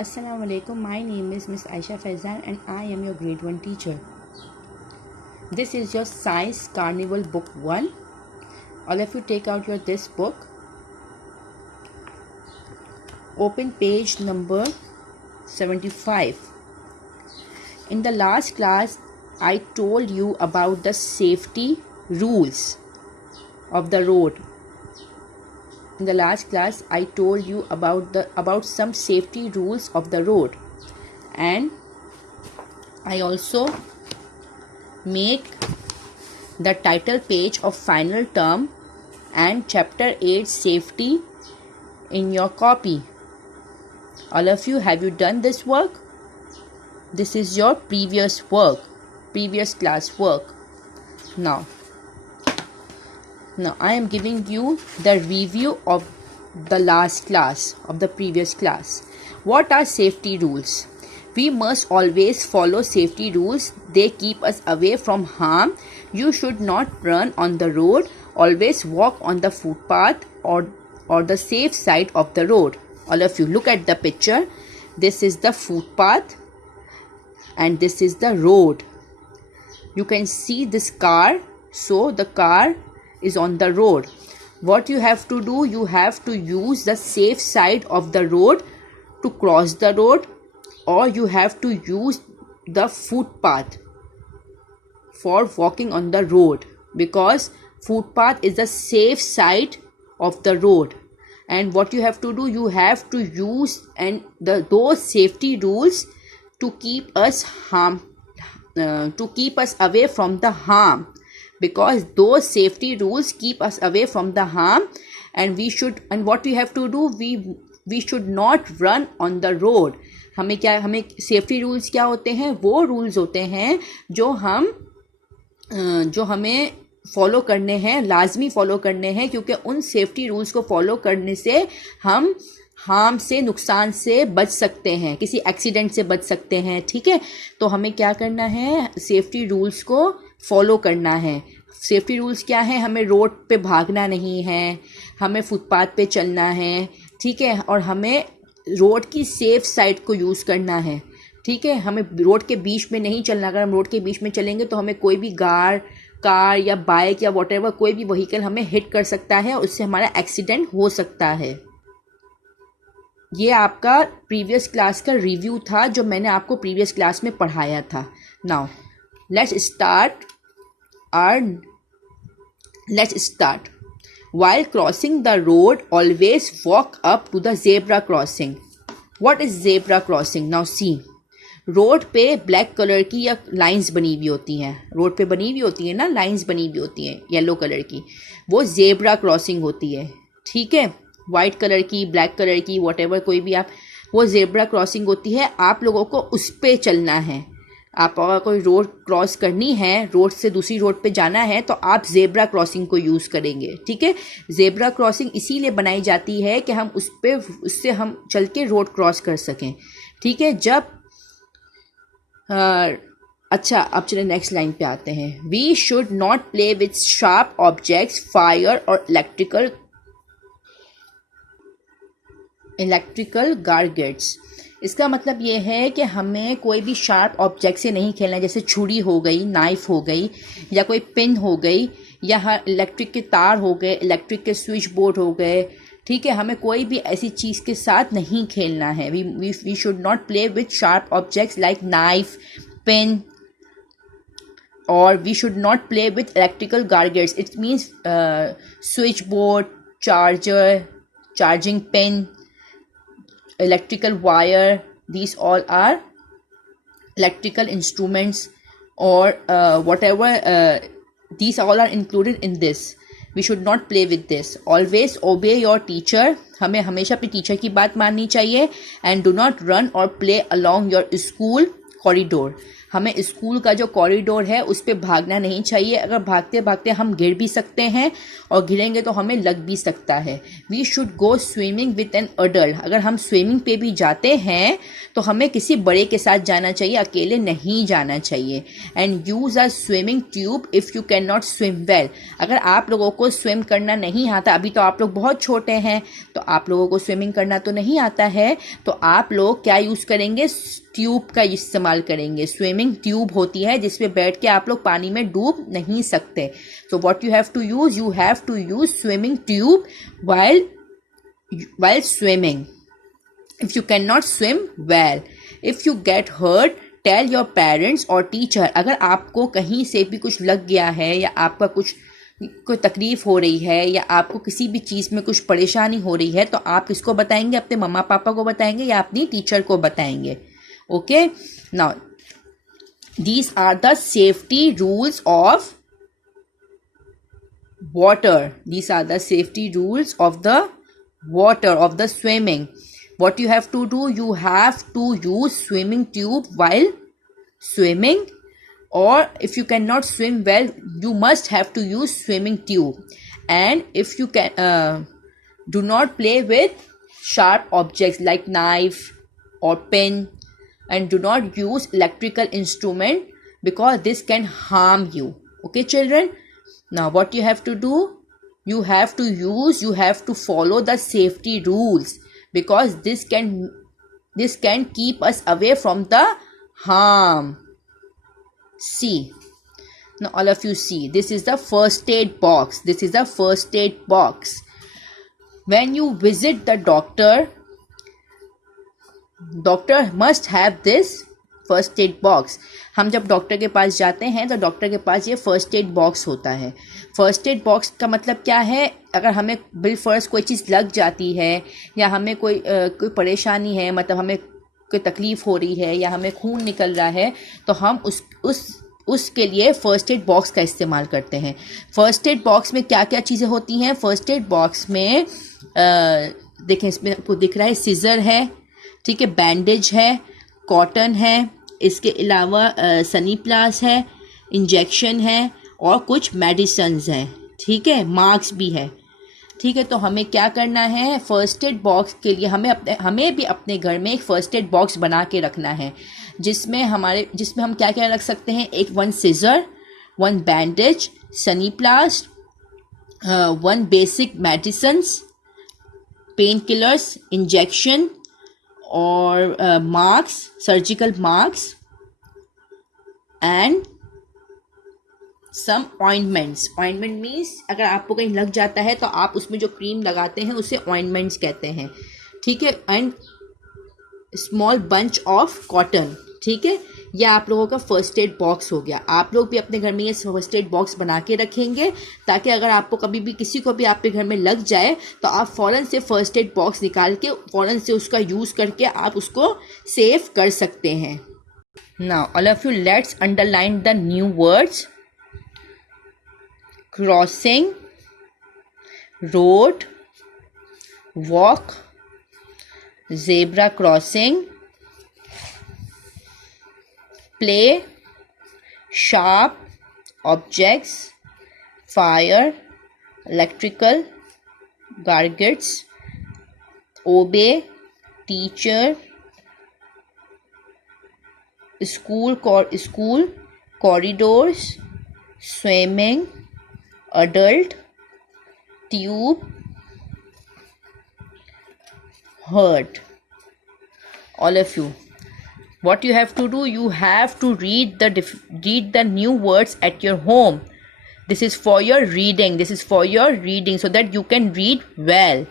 Assalamu alaikum. My name is Miss Aisha Faizan and I am your grade 1 teacher. This is your Science Carnival Book 1. All of you take out this book. Open page number 75. In the last class, I told you about the safety rules of the road. In the last class, I told you about some safety rules of the road, and I also make the title page of final term and chapter 8 safety in your copy. All of you, have you done this work? This is your previous class work. Now I am giving you the review of the last class, of the previous class. What are safety rules? We must always follow safety rules. They keep us away from harm. You should not run on the road. Always walk on the footpath or the safe side of the road. All of you, look at the picture. This is the footpath and this is the road. You can see this car. So the car is on the road. What you have to do, you have to use the safe side of the road to cross the road, or you have to use the footpath for walking on the road, because footpath is the safe side of the road. And what you have to do, you have to use those safety rules to keep us away from the harm, because those safety rules keep us away from the harm. And what we have to do, we should not run on the road. हमें safety rules क्या होते हैं? वो rules होते हैं जो हमें follow करने हैं, लाजमी फॉलो करने हैं, क्योंकि उन सेफ्टी रूल्स को फॉलो करने से हम हार्म से, नुकसान से बच सकते हैं, किसी एक्सीडेंट से बच सकते हैं. ठीक है, तो हमें क्या करना है? सेफ्टी रूल्स को फॉलो करना है. सेफ्टी रूल्स क्या है? हमें रोड पे भागना नहीं है, हमें फुटपाथ पे चलना है. ठीक है, और हमें रोड की सेफ साइड को यूज़ करना है. ठीक है, हमें रोड के बीच में नहीं चलना. अगर हम रोड के बीच में चलेंगे तो हमें कोई भी कार या बाइक या व्हाटएवर कोई भी व्हीकल हमें हिट कर सकता है और उससे हमारा एक्सीडेंट हो सकता है. ये आपका प्रीवियस क्लास का रिव्यू था जो मैंने आपको प्रीवियस क्लास में पढ़ाया था. Now let's start. While crossing the road, always walk up to the zebra crossing. What is zebra crossing? Now see. Road पे ब्लैक कलर की या लाइंस बनी हुई होती हैं. रोड पे बनी हुई होती है ना, लाइंस बनी हुई होती हैं येलो कलर की. वो जेब्रा क्रॉसिंग होती है. ठीक है, वाइट कलर की, ब्लैक कलर की, व्हाटएवर कोई भी वो जेब्रा क्रॉसिंग होती है. आप लोगों को उस पे चलना है. आप अगर कोई रोड क्रॉस करनी है, रोड से दूसरी रोड पे जाना है, तो आप जेब्रा क्रॉसिंग को यूज़ करेंगे. ठीक है, जेब्रा क्रॉसिंग इसीलिए बनाई जाती है कि हम उससे हम चल के रोड क्रॉस कर सकें. ठीक है, अच्छा, अब चले नेक्स्ट लाइन पे आते हैं. We should not play with sharp objects, fire और इलेक्ट्रिकल गारगेट्स. इसका मतलब ये है कि हमें कोई भी शार्प ऑब्जेक्ट से नहीं खेलना है, जैसे छुरी हो गई, नाइफ हो गई, या कोई पिन हो गई, या इलेक्ट्रिक के तार हो गए, इलेक्ट्रिक के स्विच बोर्ड हो गए. ठीक है, हमें कोई भी ऐसी चीज़ के साथ नहीं खेलना है. We should not play with sharp objects like knife, pin, और we should not play with electrical gadgets. It means switch board, charger, charging pin, electrical wire. These all are electrical instruments, or whatever. These all are included in this. We should not play with this. Always obey your teacher. हमें हमेशा अपनी teacher की बात माननी चाहिए. And do not run or play along your school corridor. हमें school का जो कॉरिडोर है उस पर भागना नहीं चाहिए। अगर भागते भागते हम गिर भी सकते हैं और गिरेंगे तो हमें लग भी सकता है। We should go swimming with an adult. अगर हम स्विमिंग पे भी जाते हैं तो हमें किसी बड़े के साथ जाना चाहिए, अकेले नहीं जाना चाहिए। And use a swimming tube if you can not swim well. अगर आप लोगों को स्विम करना नहीं आता, अभी तो आप लोग बहुत छोटे हैं तो आप लोगों को स्विमिंग करना तो नहीं आता है, तो आप लोग क्या यूज़ करेंगे, ट्यूब का इस्तेमाल करेंगे। स्विमिंग ट्यूब होती है जिसमें बैठ के आप लोग पानी में डूब नहीं सकते। So what you have to use swimming tube while swimming if you cannot swim well. If you get hurt, tell your parents or teacher. अगर आपको कहीं से भी कुछ लग गया है या आपका कोई तकलीफ हो रही है या आपको किसी भी चीज़ में कुछ परेशानी हो रही है तो आप किसको बताएंगे, अपने मम्मा पापा को बताएंगे या अपनी टीचर को बताएंगे। Okay, now these are the safety rules of water. These are the safety rules of the water, of the swimming. What you have to do, you have to use swimming tube while swimming, or if you cannot swim well, you must have to use swimming tube. And if you can, do not play with sharp objects like knife or pin, and do not use electrical instrument because this can harm you. Okay children, now what you have to do, you have to follow the safety rules because this can keep us away from the harm. See, now all of you see, this is the first aid box. This is the first aid box. When you visit the doctor must have this first aid box. हम जब doctor के पास जाते हैं तो doctor के पास ये first aid box होता है. फर्स्ट एड बॉक्स का मतलब क्या है, अगर हमें बिल फर्स्ट कोई चीज़ लग जाती है या हमें कोई परेशानी है, मतलब हमें कोई तकलीफ़ हो रही है या हमें खून निकल रहा है तो हम उसके लिए फ़र्स्ट एड बॉक्स का इस्तेमाल करते हैं. फर्स्ट एड बॉक्स में क्या क्या चीज़ें होती हैं. फर्स्ट एड बॉक्स में देखें, इसमें आपको दिख रहा है सीज़र है, ठीक है, बैंडेज है, कॉटन है, इसके अलावा सनी प्लास है, इंजेक्शन है और कुछ मेडिसन्स हैं, ठीक है, मार्क्स भी है, ठीक है. तो हमें क्या करना है, फर्स्ट एड बॉक्स के लिए हमें भी अपने घर में एक फ़र्स्ट एड बॉक्स बना के रखना है जिसमें हम क्या क्या रख सकते हैं. एक 1 सीज़र, 1 बैंडेज, सनी प्लास्ट, 1 basic medicines, painkillers, injection और masks, surgical masks and some ointments. Ointment means अगर आपको कहीं लग जाता है तो आप उसमें जो क्रीम लगाते हैं उसे ऑइंटमेंट्स कहते हैं, ठीक है. And small bunch of cotton, ठीक है. यह आप लोगों का फर्स्ट एड बॉक्स हो गया. आप लोग भी अपने घर में ये फर्स्ट एड बॉक्स बना के रखेंगे ताकि अगर आपको कभी भी किसी को भी आपके घर में लग जाए तो आप फ़ौरन से फर्स्ट एड बॉक्स निकाल के फ़ौरन से उसका यूज़ करके आप उसको सेव कर सकते हैं. Now all of you let's underline the new words. Crossing, road, walk, zebra crossing, play, sharp objects, fire, electrical gadgets, obey, teacher, school corridors, swimming, adult, tube, hurt. All of you, what you have to do, you have to read the new words at your home. This is for your reading so that you can read well.